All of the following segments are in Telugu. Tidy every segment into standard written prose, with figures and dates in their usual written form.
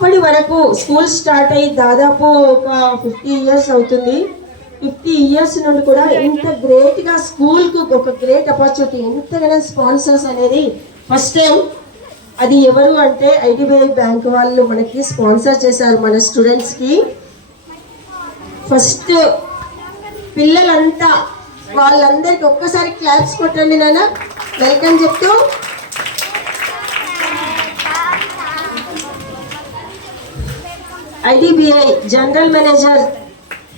ఇప్పటి వరకు స్కూల్ స్టార్ట్ అయ్యి దాదాపు ఒక 50 years అవుతుంది. 50 years నుండి కూడా ఇంత గ్రేట్గా స్కూల్కు ఒక గ్రేట్ ఆపర్చునిటీ, ఇంతగానో స్పాన్సర్స్ అనేది ఫస్ట్ టైం. అది ఎవరు అంటే ఐడిబిఐ బ్యాంక్ వాళ్ళు మనకి స్పాన్సర్ చేశారు మన స్టూడెంట్స్కి. ఫస్ట్ పిల్లలంతా వాళ్ళందరికీ ఒక్కసారి క్లాప్స్ కొట్టండి నాన్న, వెల్కమ్ చెప్తూ. IDBI general manager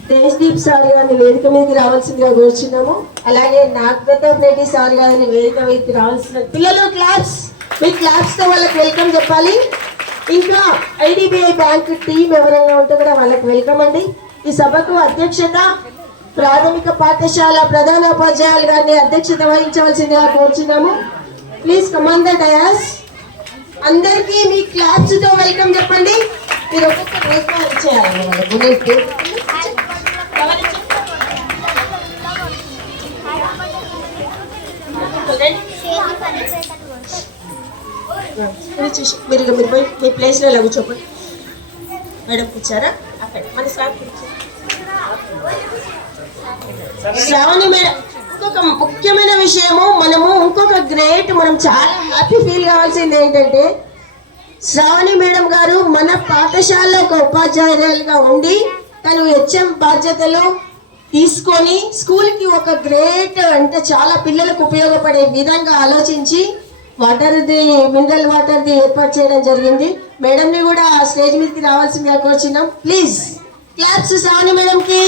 Tejdeep sir గారిని వేదిక మీదకి రావాల్సిందిగా కోరుచున్నాము. అలాగే నాగప్రతాప్ రెడ్డి సార్ గారిని వేదిక మీదకి రావాల్సిన పిల్లలు క్లాప్స్, మీ క్లాప్స్ తో వాళ్ళకి వెల్కమ్ చెప్పాలి. ఇంకా ఐడిబిఐ బ్యాంక్ టీం ఎవరైనా ఉంటే కూడా వాళ్ళకి వెల్కమ్ అండి. ఈ సభకు అధ్యక్షత ప్రాథమిక పాఠశాల ప్రధానోపాధ్యాయులు గారిని అధ్యక్షత వహించవలసిందిగా కోరుచున్నాము. Please command the dais. అందరికీ మీ క్లాప్స్ తో వెల్కమ్ చెప్పండి. మీరు ఒక్కొక్క రేఖ చేయాలి వాళ్ళకు. మీరు పోయి మీ ప్లేస్లో ఇలా కూర్చోండి. మేడం కూర్చారా అక్కడ మన సార్ శ్రావణి మేడం. ఇంకొక ముఖ్యమైన విషయము, మనం చాలా హ్యాపీ ఫీల్ కావాల్సింది ఏంటంటే శ్రావణి మేడం గారు మన పాఠశాలలో ఒక ఉపాధ్యాయురాలుగా ఉండి తను హెచ్ఎం బాధ్యతలు తీసుకొని స్కూల్కి ఒక గ్రేట్ అంటే చాలా పిల్లలకు ఉపయోగపడే విధంగా ఆలోచించి మినరల్ వాటర్ది ఏర్పాటు చేయడం జరిగింది. మేడంని కూడా స్టేజ్ మీదకి రావాల్సిందిగా కోరుచున్నాం. ప్లీజ్ క్లాప్స్ శ్రావణి మేడంకి.